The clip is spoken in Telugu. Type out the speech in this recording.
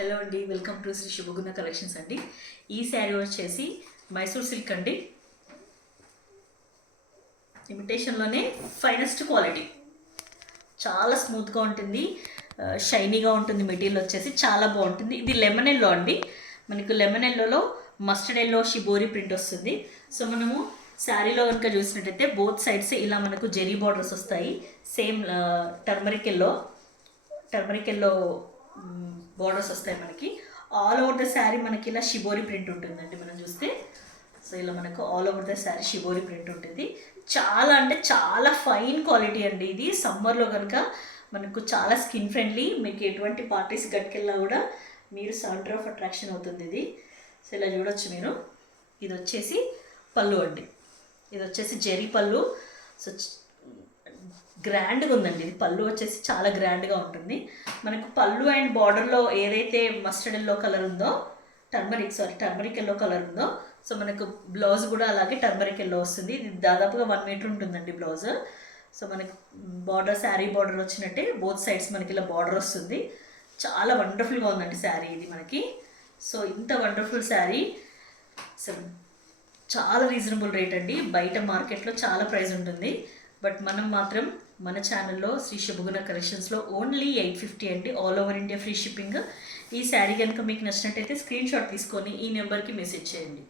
హలో అండి, వెల్కమ్ టు శ్రీ శుభగుణ కలెక్షన్స్ అండి. ఈ శారీ వచ్చేసి మైసూర్ సిల్క్ అండి. ఇమిటేషన్లోనే ఫైనెస్ట్ క్వాలిటీ, చాలా స్మూత్గా ఉంటుంది, షైనీగా ఉంటుంది. మెటీరియల్ వచ్చేసి చాలా బాగుంటుంది. ఇది లెమన్ ఎల్లో అండి. మనకు లెమన్ ఎల్లోలో మస్టర్డ్ ఎల్లో షిబోరి ప్రింట్ వస్తుంది. సో మనము శారీలో కనుక చూసినట్టయితే బోత్ సైడ్స్ ఇలా మనకు జెరీ బార్డర్స్ వస్తాయి. సేమ్ టర్మరిక్ ఎల్లో బోర్డర్స్ వస్తాయి మనకి. ఆల్ ఓవర్ ద శారీ మనకి ఇలా షిబోరి ప్రింట్ ఉంటుందండి. మనం చూస్తే సో ఇలా మనకు all over the sari shibori print ఉంటుంది. చాలా అంటే చాలా ఫైన్ క్వాలిటీ అండి. ఇది సమ్మర్లో కనుక మనకు చాలా స్కిన్ ఫ్రెండ్లీ. మీకు ఎటువంటి పార్టీస్ గట్టుకెళ్ళినా కూడా మీరు సెంటర్ ఆఫ్ అట్రాక్షన్ అవుతుంది ఇది. సో ఇలా చూడొచ్చు మీరు. ఇది వచ్చేసి పళ్ళు అండి. ఇది వచ్చేసి జెరీ పళ్ళు. సో గ్రాండ్గా ఉందండి. ఇది పళ్ళు వచ్చేసి చాలా గ్రాండ్గా ఉంటుంది. మనకు పళ్ళు అండ్ బార్డర్లో ఏదైతే మస్టర్డ్ ఎల్లో కలర్ ఉందో, టర్మరిక్ ఎల్లో కలర్ ఉందో, సో మనకు బ్లౌజ్ కూడా అలాగే టర్మరిక్ ఎల్లో వస్తుంది. ఇది దాదాపుగా 1 మీటర్ ఉంటుందండి బ్లౌజ్. సో మనకి బార్డర్, శారీ బార్డర్ వచ్చినట్టే బోత్ సైడ్స్ మనకి ఇలా బార్డర్ వస్తుంది. చాలా వండర్ఫుల్గా ఉందండి శారీ ఇది మనకి. సో ఇంత వండర్ఫుల్ శారీ అసలు చాలా రీజనబుల్ రేట్ అండి. బయట మార్కెట్లో చాలా ప్రైస్ ఉంటుంది. బట్ మనం మాత్రం మన ఛానల్లో శ్రీ శుభగుణ కలెక్షన్స్లో ఓన్లీ 850 అండి. All over India free shipping. ఈ శారీ కనుక మీకు నచ్చినట్టయితే స్క్రీన్ షాట్ తీసుకొని ఈ నెంబర్కి మెసేజ్ చేయండి.